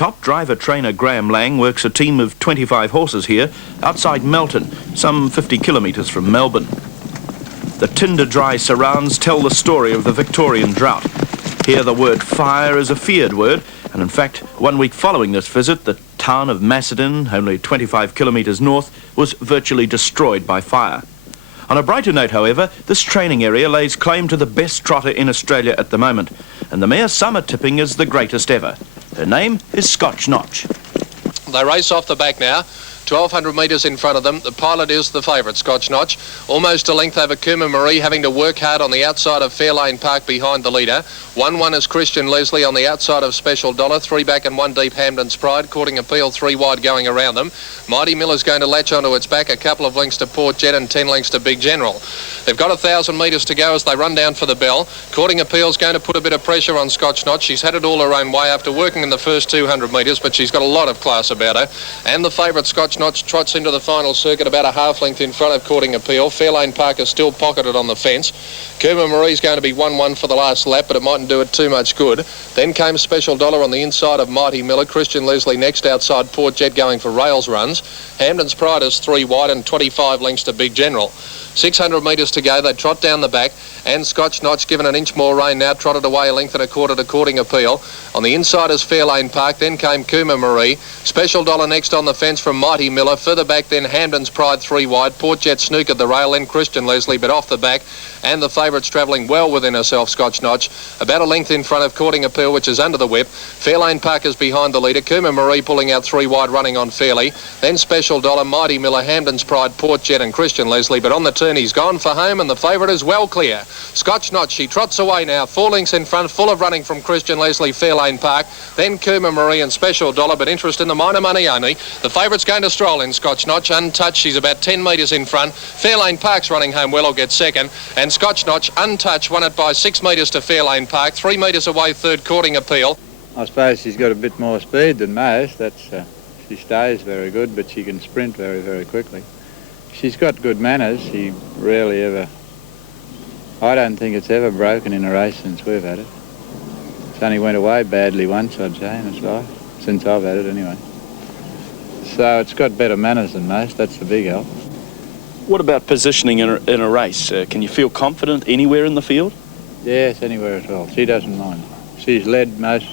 Top driver trainer Graham Lang works a team of 25 horses here outside Melton, some 50 kilometres from Melbourne. The tinder-dry surrounds tell the story of the Victorian drought. Here the word fire is a feared word, and in fact, 1 week following this visit, the town of Macedon, only 25 kilometres north, was virtually destroyed by fire. On a brighter note, however, this training area lays claim to the best trotter in Australia at the moment, and the mare's summer tipping is the greatest ever. Her name is Scotch Notch. They race off the back now. 1,200 metres in front of them. The pilot is the favourite, Scotch Notch. Almost a length over Mare, having to work hard on the outside of Fairlane Park behind the leader. 1-1 is Christian Leslie on the outside of Special Dollar. 3 back and 1 deep Hamden's Pride. Courting Appeal, 3 wide going around them. Mighty Miller's going to latch onto its back. A couple of lengths to Port Jet and 10 lengths to Big General. They've got 1,000 metres to go as they run down for the bell. Courting Appeal's going to put a bit of pressure on Scotch Notch. She's had it all her own way after working in the first 200 metres, but she's got a lot of class about her. And the favourite, Scotch Notch, trots into the final circuit about a half length in front of Courting Appeal. Fairlane Park is still pocketed on the fence. Mare's going to be 1-1 for the last lap, but it mightn't do it too much good. Then came Special Dollar on the inside of Mighty Miller. Christian Leslie next outside Port Jet going for rails runs. Hamden's Pride is 3 wide and 25 lengths to Big General. 600 metres to go. They trot down the back, and Scotch Notch, given an inch more rain now, trotted away a length and a quarter to Courting Appeal. On the inside is Fairlane Park, then came Mare. Special Dollar next on the fence from Mighty Miller. Further back then Hamden's Pride 3 wide. Port Jet snookered the rail, then Christian Leslie, but off the back. And the favourite's travelling well within herself, Scotch Notch. About a length in front of Courting Appeal, which is under the whip. Fairlane Park is behind the leader. Mare pulling out 3 wide, running on fairly. Then Special Dollar, Mighty Miller, Hamden's Pride, Port Jet and Christian Leslie. But on the turn, he's gone for home, and the favourite is well clear. Scotch Notch, she trots away now. 4 lengths in front, full of running from Christian Leslie, Fairlane Park. Then Mare and Special Dollar, but interest in the minor money only. The favourite's going to stroll in, Scotch Notch, untouched. She's about 10 metres in front. Fairlane Park's running home well, or gets second. And Scotch Notch, untouched, won it by 6 metres to Fairlane Park. 3 metres away, third, Courting Appeal. I suppose she's got a bit more speed than most. She stays very good, but she can sprint very, very quickly. She's got good manners. She rarely ever... I don't think it's ever broken in a race since we've had it. It's only went away badly once, I'd say, in its life, since I've had it anyway. So it's got better manners than most. That's the big help. What about positioning in a race? Can you feel confident anywhere in the field? Yes, anywhere at all. She doesn't mind. She's led most...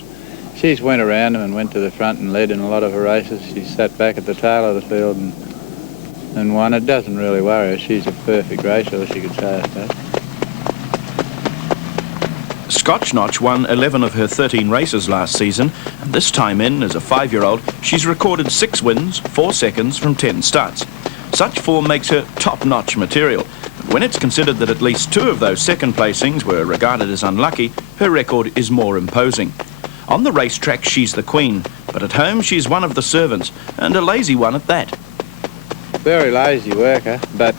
She's went around them and went to the front and led in a lot of her races. She's sat back at the tail of the field and won. It doesn't really worry her. She's a perfect racehorse, you could say, I suppose. Scotch Notch won 11 of her 13 races last season, and this time in, as a 5-year-old, she's recorded 6 wins, 4 seconds from 10 starts. Such form makes her top-notch material. But when it's considered that at least 2 of those second placings were regarded as unlucky, her record is more imposing. On the racetrack, she's the queen, but at home she's one of the servants, and a lazy one at that. Very lazy worker, but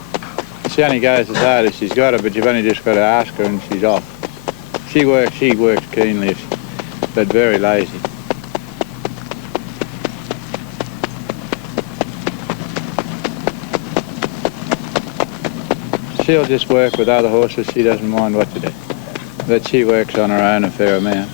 she only goes as hard as she's got her, but you've only just got to ask her and she's off. She works keenly, but very lazy. She'll just work with other horses. She doesn't mind what to do, but she works on her own a fair amount.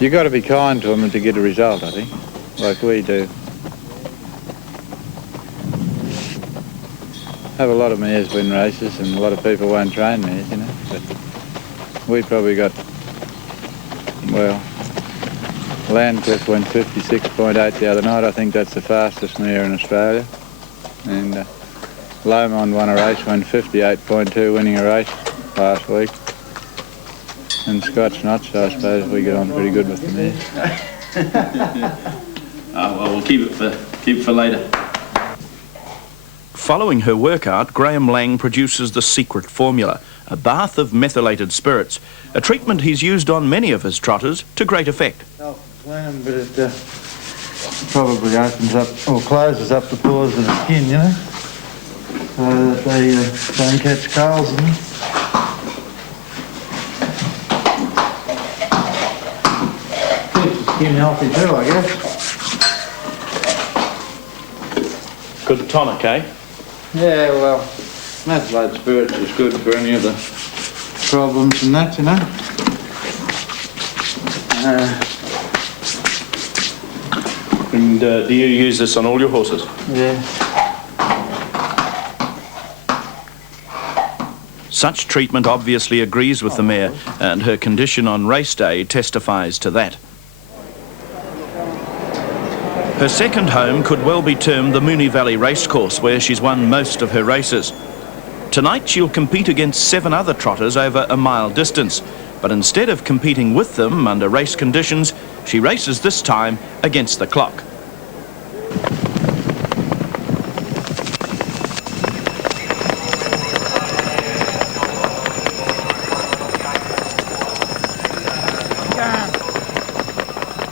You've got to be kind to them to get a result, I think, like we do. Have a lot of mares win races, and a lot of people won't train mares, you know. But we probably got, well, Landcliffe went 56.8 the other night. I think that's the fastest mare in Australia. And Lomond won a race, went 58.2, winning a race last week. And Scotch Notch, I suppose we get on pretty good with the mares. Well, we'll keep it for later. Following her workout, Graham Lang produces the secret formula, a bath of methylated spirits, a treatment he's used on many of his trotters to great effect. But it probably opens up or closes up the pores of the skin, you know, so that they don't catch colds in them. Keeps the skin healthy too, I guess. Good tonic, eh? Yeah, well, methylated spirits is good for any of the problems and that, you know. And do you use this on all your horses? Yeah. Such treatment obviously agrees with the mare, and her condition on race day testifies to that. Her second home could well be termed the Moonee Valley Racecourse, where she's won most of her races. Tonight she'll compete against 7 other trotters over a mile distance, but instead of competing with them under race conditions, she races this time against the clock.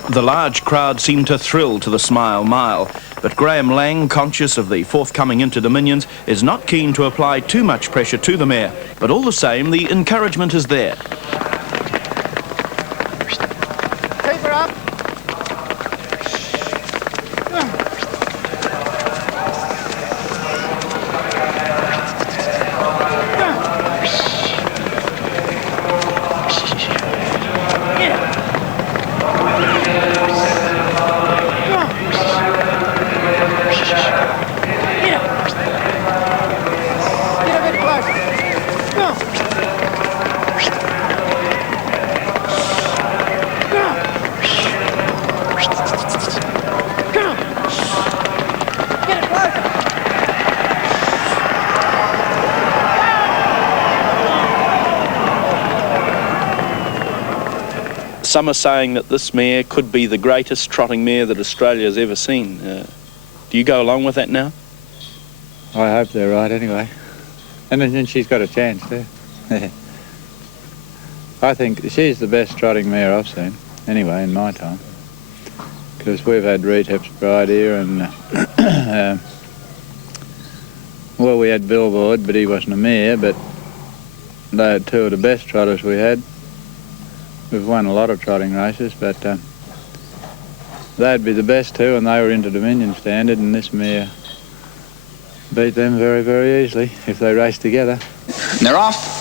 The large crowd seemed to thrill to the Smile Mile, but Graham Lang, conscious of the forthcoming Interdominions, is not keen to apply too much pressure to the mare, but all the same, the encouragement is there. Keep her up. Some are saying that this mare could be the greatest trotting mare that Australia's ever seen. Do you go along with that now? I hope they're right anyway. And then she's got a chance too. I think she's the best trotting mare I've seen, anyway, in my time. Because we've had Rheathep's Bride here and, well, we had Billboard, but he wasn't a mare, but they were 2 of the best trotters we had. We've won a lot of trotting races, but they'd be the best too, and they were Interdominion standard, and this mare beat them very, very easily if they raced together. They're off.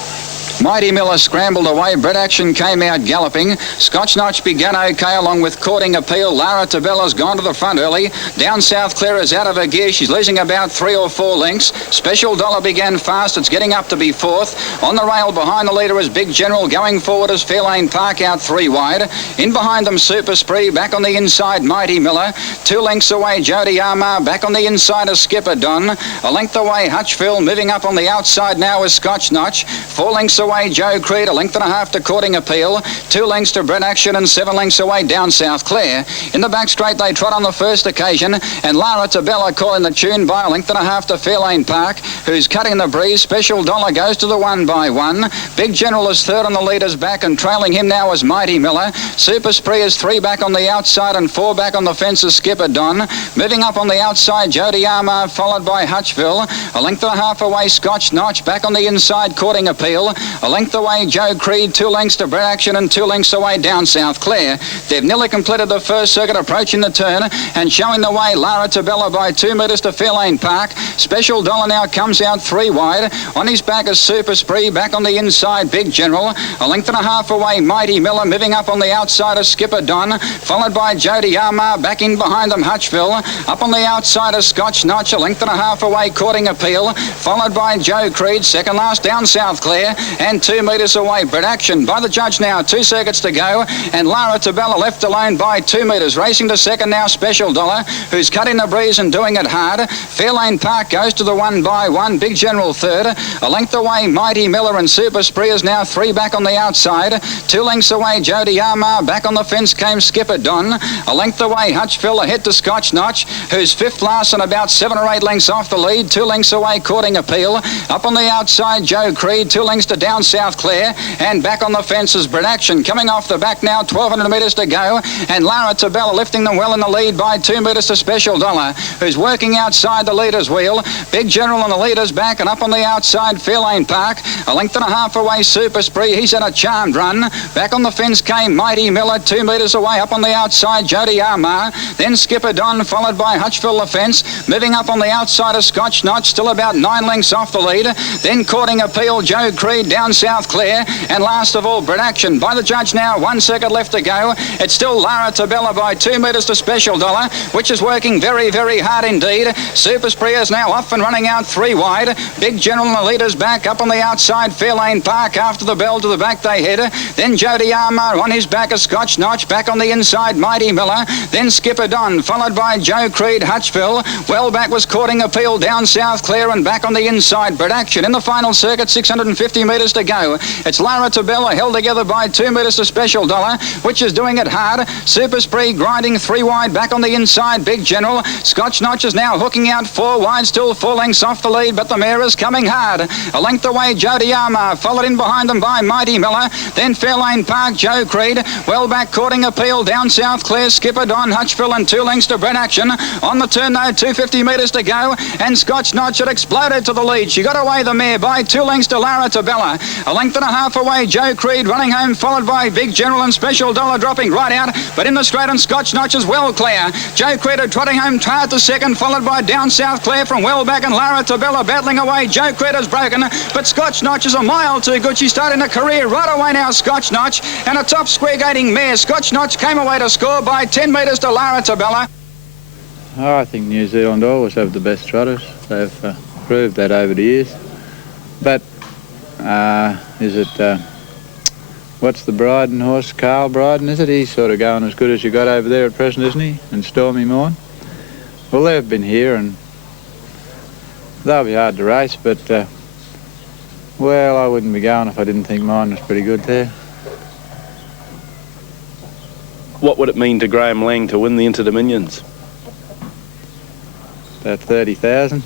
Mighty Miller scrambled away. Bread Action came out galloping. Scotch Notch began okay along with Courting Appeal. Lara Tabella's gone to the front early. Down South Clare is out of her gear. She's losing about 3 or 4 lengths. Special Dollar began fast. It's getting up to be 4th. On the rail behind the leader is Big General. Going forward is Fairlane Park out 3 wide. In behind them Super Spree. Back on the inside Mighty Miller. 2 lengths away Jody Armour. Back on the inside is Skipper Don. A length away Hutchville. Moving up on the outside now is Scotch Notch. 4 lengths away Joe Creed, 1.5 lengths to Courting Appeal, 2 lengths to Bread Action and 7 lengths away Down South Clare. In the back straight they trot on the first occasion, and Lara Tabella calling the tune by 1.5 lengths to Fairlane Park, who's cutting the breeze. Special Dollar goes to the 1 by 1. Big General is 3rd on the leader's back, and trailing him now is Mighty Miller. Super Spree is 3 back on the outside and 4 back on the fence is Skipper Don. Moving up on the outside Jody Armour, followed by Hutchville. 1.5 lengths away Scotch Notch. Back on the inside Courting Appeal. 1 length away Joe Creed, 2 lengths to Bread Action and 2 lengths away Down South Clare. They've nearly completed the first circuit, approaching the turn and showing the way Lara Tabella by 2 metres to Fairlane Park. Special Dollar now comes out 3 wide. On his back is Super Spree. Back on the inside Big General. 1.5 lengths away Mighty Miller. Moving up on the outside is Skipper Don, followed by Jody Armour. Back in behind them Hutchville. Up on the outside is Scotch Notch. 1.5 lengths away Courting Appeal, followed by Joe Creed. Second last Down South Clare, and 2 metres away Bread Action. By the judge now, 2 circuits to go, and Lara Tabella left alone by 2 metres. Racing to second now Special Dollar, who's cutting the breeze and doing it hard. Fairlane Park goes to the 1 by 1. Big General 3rd. 1 length away Mighty Miller, and Super Spree is now 3 back on the outside. 2 lengths away Jody Armour. Back on the fence came Skipper Don. 1 length away Hutchville ahead to Scotch Notch, who's 5th last and about 7 or 8 lengths off the lead. 2 lengths away Courting Appeal. Up on the outside Joe Creed. 2 lengths to Down down South Clare, and back on the fence is Brett Action coming off the back now, 1,200 metres to go, and Lara Tabella lifting them well in the lead by 2 metres to Special Dollar, who's working outside the leader's wheel. Big General on the leader's back, and up on the outside Fairlane Park, a length and a half away Super Spree, he's had a charmed run. Back on the fence came Mighty Miller, 2 metres away. Up on the outside Jody Armar, then Skipper Don, followed by Hutchville the fence. Moving up on the outside of Scotch Notch, still about 9 lengths off the lead. Then Courting Appeal, Joe Creed down South Clare, and last of all Brett Action by the judge now. 1 second left to go. It's still Lara Tabella by 2 metres to Special Dollar, which is working very, very hard indeed. Super Spree is now off and running out 3 wide. Big General and the leaders back. Up on the outside Fairlane Park, after the bell to the back they head. Then Jody Armar on his back is Scotch Notch. Back on the inside Mighty Miller, then Skipper Don, followed by Joe Creed, Hutchville. Well back was Courting Appeal down South Clare, and back on the inside Brett Action in the final circuit, 650 metres to go. It's Lara Tabella held together by 2 metres to Special Dollar, which is doing it hard. Super Spree grinding 3 wide. Back on the inside Big General. Scotch Notch is now hooking out 4 wide, still 4 lengths off the lead, but the mare is coming hard. A length away Jody Armar, followed in behind them by Mighty Miller, then Fairlane Park, Joe Creed. Well back Courting Appeal down South Clare, Skipper Don, Hutchville, and 2 lengths to Brett Action. On the turn though, 250 metres to go, and Scotch Notch had exploded to the lead. She got away the mare by 2 lengths to Lara Tabella. A length and a half away Joe Creed running home, followed by Big General and Special Dollar dropping right out, but in the straight and Scotch Notch is well clear. Joe Creed are trotting home tired to second, followed by down South Clare from well back, and Lara Tabella battling away. Joe Creed is broken, but Scotch Notch is a mile too good. She's starting a career right away now, Scotch Notch, and a top square gating mare. Scotch Notch came away to score by 10 metres to Lara Tabella. Oh, I think New Zealand always have the best trotters. They've proved that over the years. But is it, what's the Bryden horse, Carl Bryden, is it? He's sort of going as good as you got over there at present, isn't he? And Stormy Morn. Well, they've been here and they'll be hard to race, but well, I wouldn't be going if I didn't think mine was pretty good there. What would it mean to Graham Lang to win the Interdominions? About 30,000.